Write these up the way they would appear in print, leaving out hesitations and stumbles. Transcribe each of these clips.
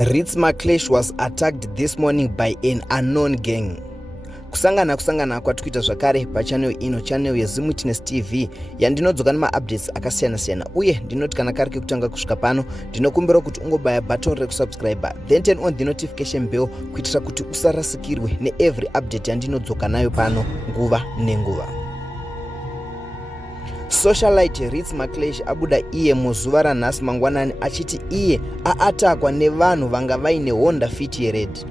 Ritz McLeish was attacked this morning by an unknown gang. Kusangana kwatikuita zvakare pachannel ino, channel yeZimWitness TV yandinodzoka nemaupdates akasiyana-siyana, uye ndinoti kana kari kekutanga kusvika pano ndinokumbira kuti ungobaya button rekusubscribe then turn on the notification bell kuitira kuti usarasikirwe neevery update yandinodzoka nayo pano nguva nenguva. Socialite Ritz McLeish abuda iye muzuva ranhasi mangwanani achiti iye aatakwa nevanhu vanga vaine Honda Fit Red.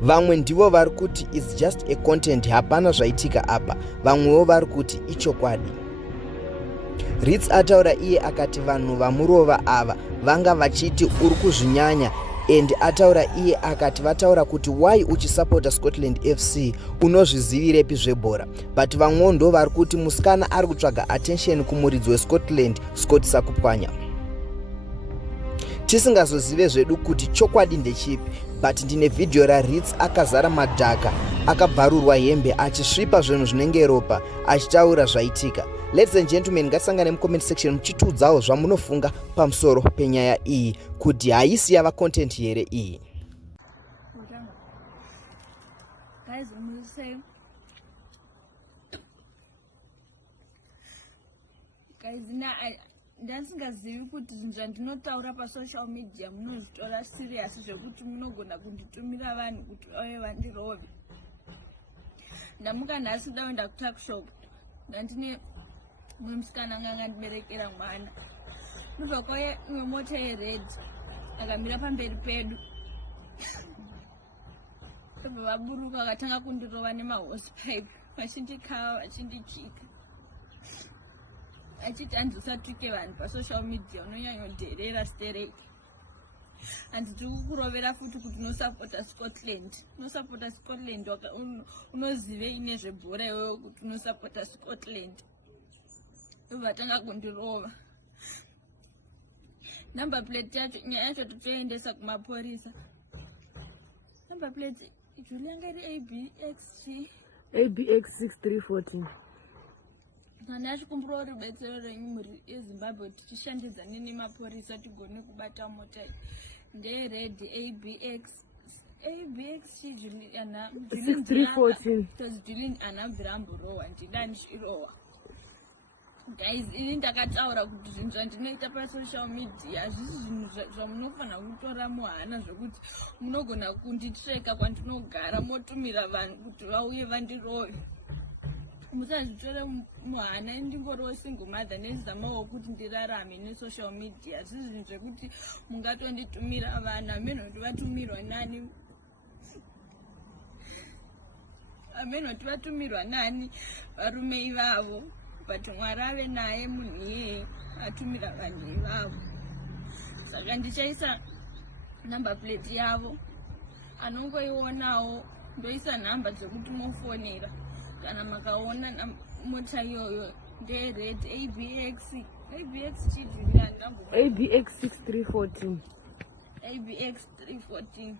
Vamwe ndivo vari kuti is just a content, hapana zvaitika apa. Vamwewo vari kuti ichokwadi. Ritz ataura iye akati vanhu vamurova ava vanga vachiti uri kuzvinyanya, and ataura iye akati vataura kuti why uchisapota Scotland FC, unozvizivirepi zvebhora. But vamwewo ndo vari kuti musikana ari kutsvaga attention kumuridzi weScotland Scott Sakupwanya. Tisingazozive zvedu kuti chokwadi ndechipi, but ndine video raRitz akazara madhaka akabvarurwa hembe achisvipa zvinhu zvinenge ropa achitaura zvaitika. Ladies and gentlemen, ngatisangane mucomment section muchitiudzawo zvamunofunga pamusoro penyaya iyi, kuti haisi yava content here iyi. Ndasingazivi kuti zvandinotaura pasocial media munozvitora serious zvekuti munogona kunditumira vanhu kuti vauye vandirove. Ndamuka nhasi ndaenda kutuckshop, ndandine mumwe musikana anga angandiberekera mwana. Ndobva kwauya imwe mota yered akamira pamberi pedu. Ndobva vaburuka vakatanga kundirova nemahosepipe vachindikava vachindichika. Achiti handisatuke vanhu pasocial media unonyanyodherera stereki. Handiti kukurovera futi kuti unosapota Scotland. Unosapota Scotland unozive ine zvebhora iwewe kuti unosapota Scotland. Ndobva vatanga kundirova. Number plate yacho nyaya yacho totoendesa kumapurisa. Number plate ijulianga iri ABX 6314. Kana achikumbura rubetsero renyu muri eZimbabwe tichishandidzane nemapurisa tigone kubata mota ndered ABX chijuliana 6314 tozidilini anabvira amburowa ndidanishirowa. Guys, ini ndakataura kuti zvinhu zvandinoita pasocial media hazvisi zvinhu zvamunofanira kutora muhana zvokuti munogona kunditreka kwandinogara motumira vanhu kuti vauye vandirove. Musazvitore muhana, ndingoriwo single mother nezamawo kuti ndirarame nesocial media. Hazvisi zvinhu zvekuti mungatonditumira vanhu, hameno kuti vatumirwa nani. Hameno kuti vatumirwa nani varume ivavo. But Mwari ave naye munhu iyeye atumira vanhu ivavo. Saka ndichaisa number plate yavo, anongoionawo ndoisa nhamba dzekuti mofonera kana makaona mota iyoyo ndered ABX chijuliana ABX 6314 ABX 314.